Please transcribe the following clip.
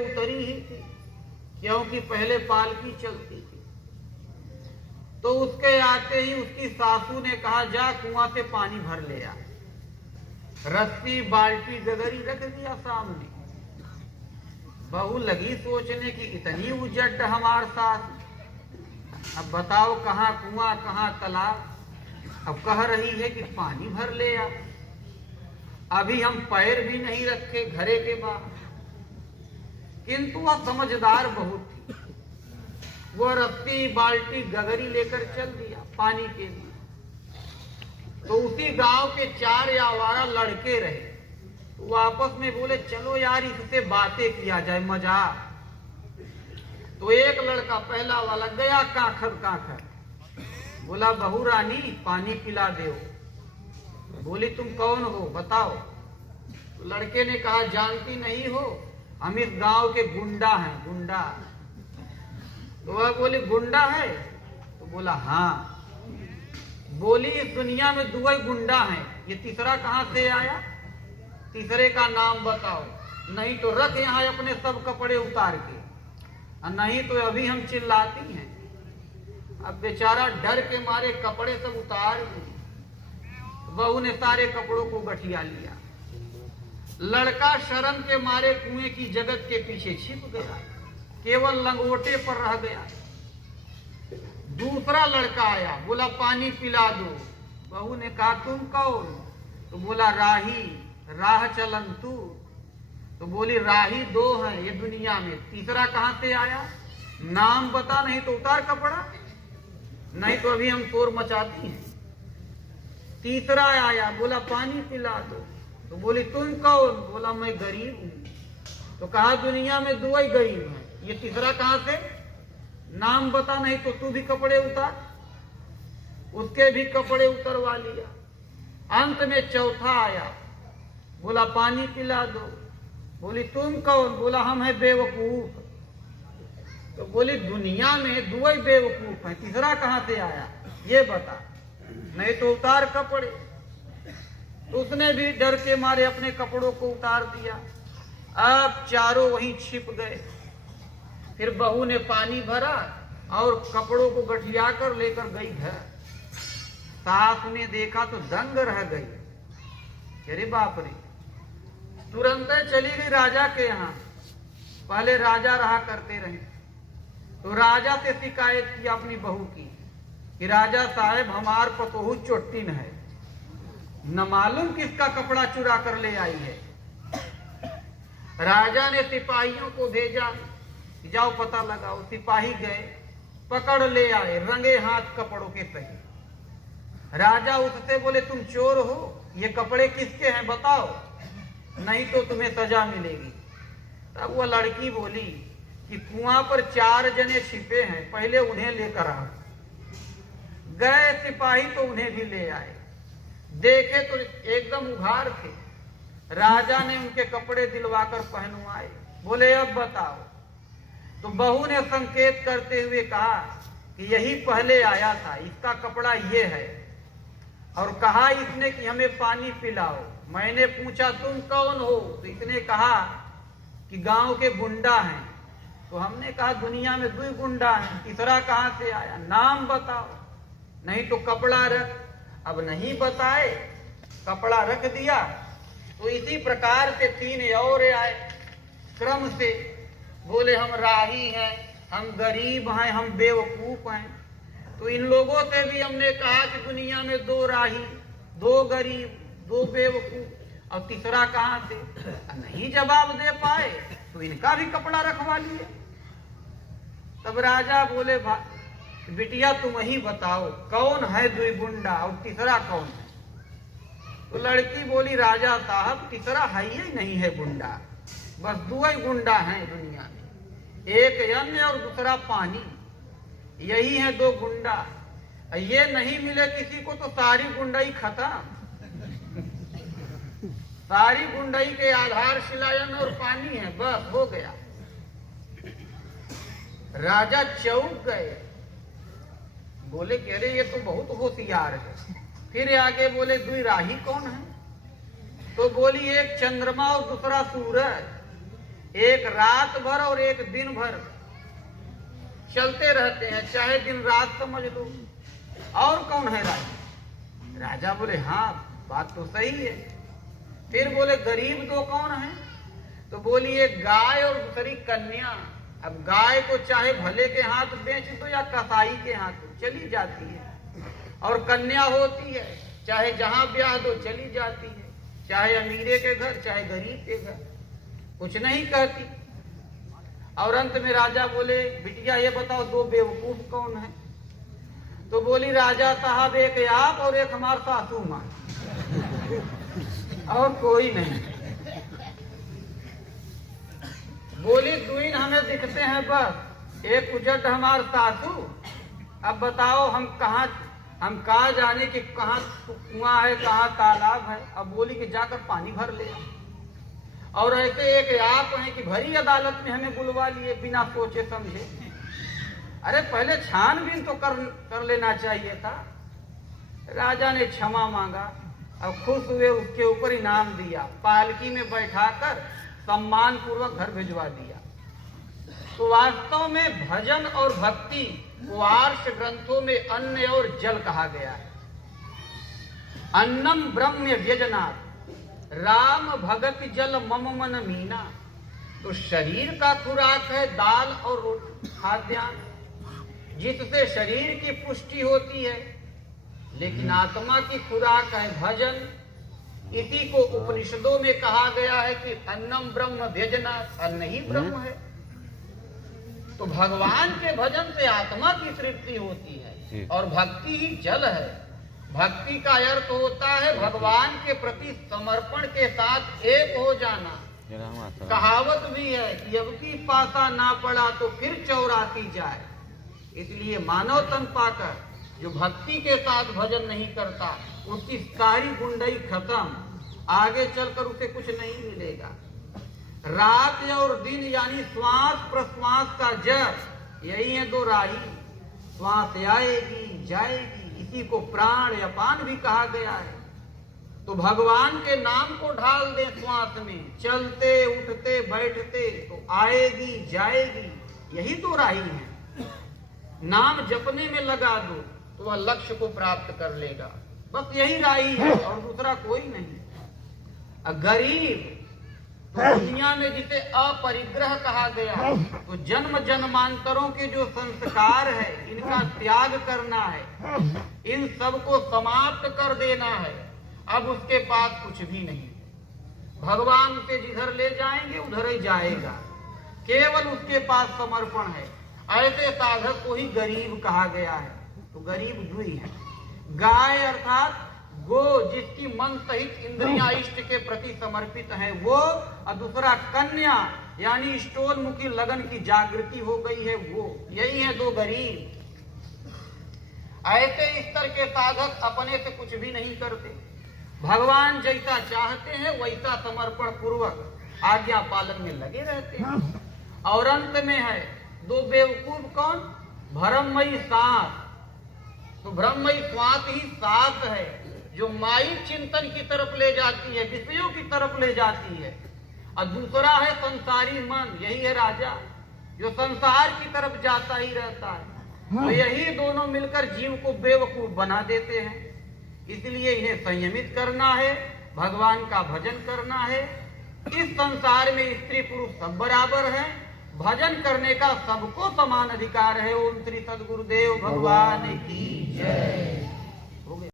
उतरी ही थी, क्योंकि पहले पालकी चलती थी। तो उसके आते ही उसकी सासू ने कहा, जा कुआं से पानी भर ले आ। रस्सी बाल्टी गगरी रख दिया सामने। बहू लगी सोचने की इतनी उजट हमार सास, अब बताओ कहाँ कुआं कहाँ तालाब। अब कह रही है कि पानी भर ले आ। अभी हम पैर भी नहीं रखे घरे के बाहर। किंतु वह समझदार बहुत थी, वो रस्सी बाल्टी गगरी लेकर चल दिया पानी के लिए। तो उसी गांव के 4 आवारा लड़के रहे, तो आपस में बोले चलो यार इससे बातें किया जाए, मजाक। तो एक लड़का पहला वाला गया काखर काखर, बोला बहू रानी पानी पिला दो। बोली तुम कौन हो बताओ। तो लड़के ने कहा जानती नहीं हो, हम इस गांव के गुंडा हैं, गुंडा। तो वह बोली गुंडा है? तो बोला हाँ। बोली इस दुनिया में 2 ही गुंडा हैं, ये तीसरा कहां से आया? तीसरे का नाम बताओ, नहीं तो रख यहाँ अपने सब कपड़े उतार के, और नहीं तो अभी हम चिल्लाती हैं। अब बेचारा डर के मारे कपड़े सब उतार दिए। बहू ने सारे कपड़ों को गठिया लिया। लड़का शर्म के मारे कुएं की जगत के पीछे छिप गया, केवल लंगोटे पर रह गया। दूसरा लड़का आया, बोला पानी पिला दो। बहू ने कहा तुम कौन? तो बोला राही, राह चलन तू। तो बोली राही 2 हैं ये दुनिया में, तीसरा कहां से आया? नाम बता, नहीं तो उतार कपड़ा, नहीं तो अभी हम शोर मचाती हैं। तीसरा आया, बोला पानी पिला दो। तो बोली तुम कौन? बोला मैं गरीब हूं। तो कहा दुनिया में 2 ही गरीब हैं, ये तीसरा कहां से? नाम बता, नहीं तो तू भी कपड़े उतार। उसके भी कपड़े उतरवा लिया। अंत में चौथा आया, बोला पानी पिला दो। बोली तुम कौन? बोला हम है बेवकूफ। तो बोली दुनिया में 2 ही बेवकूफ हैं, तीसरा कहां से आया ये बता, नहीं तो उतार कपड़े। तो उसने भी डर के मारे अपने कपड़ों को उतार दिया। अब चारों वहीं छिप गए। फिर बहू ने पानी भरा और कपड़ों को गठिया कर लेकर गई घर। सास ने देखा तो दंग रह गई, अरे बाप रे। तुरंत चली गई राजा के यहाँ। पहले राजा रहा करते रहे, तो राजा से शिकायत की अपनी बहू की कि राजा साहब हमार पतोहू चोटिन है, न मालूम किसका कपड़ा चुरा कर ले आई है। राजा ने सिपाहियों को भेजा, जाओ पता लगाओ। सिपाही गए, पकड़ ले आए रंगे हाथ कपड़ों के सही। राजा उससे बोले तुम चोर हो, ये कपड़े किसके हैं बताओ, नहीं तो तुम्हें सजा मिलेगी। तब वह लड़की बोली कि कुआं पर 4 जने छिपे हैं, पहले उन्हें लेकर आओ। गए सिपाही तो उन्हें भी ले आए। देखे तो एकदम उघार थे। राजा ने उनके कपड़े दिलवाकर पहनवाए। बोले अब बताओ। तो बहू ने संकेत करते हुए कहा कि यही पहले आया था, इसका कपड़ा ये है। और कहा इसने कि हमें पानी पिलाओ। मैंने पूछा तुम कौन हो? तो इसने कहा कि गांव के गुंडा हैं। तो हमने कहा दुनिया में 2 गुंडा हैं, तीसरा कहां से आया? नाम बताओ, नहीं तो कपड़ा रख। अब नहीं बताए, कपड़ा रख दिया। तो इसी प्रकार से 3 और आए क्रम से। बोले हम राही हैं, हम गरीब हैं, हम बेवकूफ हैं। तो इन लोगों से भी हमने कहा कि दुनिया में 2 राही, 2 गरीब, 2 बेवकूफ, और तीसरा कहां से? नहीं जवाब दे पाए तो इनका भी कपड़ा रखवा लिए। तब राजा बोले बिटिया तुम ही बताओ कौन है 2 गुंडा और तीसरा कौन है? तो लड़की बोली राजा साहब तीसरा है ही नहीं है गुंडा, बस 2 ही गुंडा हैं दुनिया में, एक अन्न और दूसरा पानी, यही है 2 गुंडा। ये नहीं मिले किसी को तो सारी गुंडाई खत्म। सारी गुंडाई के आधार शिलायन और पानी है, बस हो गया। राजा चौंक गए, बोले कह रहे ये तो बहुत होशियार है। फिर आगे बोले 2 राही कौन है? तो बोली एक चंद्रमा और दूसरा सूरज, एक रात भर और एक दिन भर चलते रहते हैं, चाहे दिन रात समझ लो। और कौन है राजा? राजा बोले हाँ बात तो सही है। फिर बोले गरीब दो कौन है? तो बोली एक गाय और दूसरी कन्या। अब गाय को चाहे भले के हाथ बेच दो या कसाई के हाथ चली जाती है, और कन्या होती है चाहे जहां ब्याह दो चली जाती है, चाहे अमीरे के घर चाहे गरीब के घर, कुछ नहीं कहती। और अंत में राजा बोले बिटिया ये बताओ दो बेवकूफ कौन है? तो बोली राजा साहब एक आप और एक हमार सासू माँ, और कोई नहीं। बोली दुइन हमें दिखते हैं बस, एक उजट हमार सासू। अब बताओ हम कहाँ जाने कि कहाँ कुआं है कहाँ तालाब है। अब बोली कि जाकर पानी भर ले। और ऐसे एक आप हैं कि भरी अदालत में हमें बुलवा लिए बिना सोचे समझे। अरे पहले छानबीन तो कर लेना चाहिए था। राजा ने क्षमा मांगा, अब खुश हुए, उसके ऊपर इनाम दिया, पालकी में बैठाकर सम्मान पूर्वक घर भिजवा दिया। तो वास्तव में भजन और भक्ति को आर्ष ग्रंथों में अन्न और जल कहा गया है। अन्नम ब्रह्म व्यजनात् राम भगत जल मम मन मीना। तो शरीर का खुराक है दाल और रोटी खाद्यान्न, जिससे शरीर की पुष्टि होती है, लेकिन आत्मा की खुराक है भजन। इसी को उपनिषदों में कहा गया है कि अन्नम ब्रह्म व्यजनात्, अन्न ही ब्रह्म है। तो भगवान के भजन से आत्मा की तृप्ति होती है, और भक्ति ही जल है। भक्ति का अर्थ होता है भगवान के प्रति समर्पण के साथ एक हो जाना। कहावत भी है कि अब की पासा ना पड़ा तो फिर चौरासी जाए। इसलिए मानव तन पाकर जो भक्ति के साथ भजन नहीं करता, उसकी सारी गुंडई खत्म, आगे चलकर उसे कुछ नहीं मिलेगा। रात और दिन यानी श्वास प्रश्वास का जर, यही है दो राही। श्वास आएगी जाएगी, इसी को प्राण या पान भी कहा गया है। तो भगवान के नाम को ढाल दे श्वास में, चलते उठते बैठते, तो आएगी जाएगी, यही दो राही है। नाम जपने में लगा दो तो वह लक्ष्य को प्राप्त कर लेगा, बस यही राही है और दूसरा कोई नहीं। गरीब तो दुनिया में जिसे अपरिग्रह कहा गया, तो जन्म जन्मांतरों के जो संस्कार है इनका त्याग करना है, इन सब को समाप्त कर देना है। अब उसके पास कुछ भी नहीं, भगवान उसे जिधर ले जाएंगे उधर ही जाएगा, केवल उसके पास समर्पण है। ऐसे साधक को ही गरीब कहा गया है। तो गरीब दुई है, गाय अर्थात गो, जिसकी मन सहित इंद्रियां इष्ट के प्रति समर्पित है वो, और दूसरा कन्या यानी इष्टोन्मुखी लगन की जागृति हो गई है वो, यही है दो गरीब। ऐसे स्तर के साधक अपने से कुछ भी नहीं करते, भगवान जैसा चाहते हैं वैसा समर्पण पूर्वक आज्ञा पालन में लगे रहते हैं। और अंत में है दो बेवकूफ कौन? भ्रममयी सांस। तो भ्रममयी श्वास ही सांस है जो माई चिंतन की तरफ ले जाती है, विषयों की तरफ ले जाती है। और दूसरा है संसारी मन, यही है राजा जो संसार की तरफ जाता ही रहता है। तो यही दोनों मिलकर जीव को बेवकूफ बना देते हैं। इसलिए इन्हें संयमित करना है, भगवान का भजन करना है। इस संसार में स्त्री पुरुष सब बराबर हैं, भजन करने का सबको समान अधिकार है। ओम श्री सद्गुरुदेव भगवान की जय।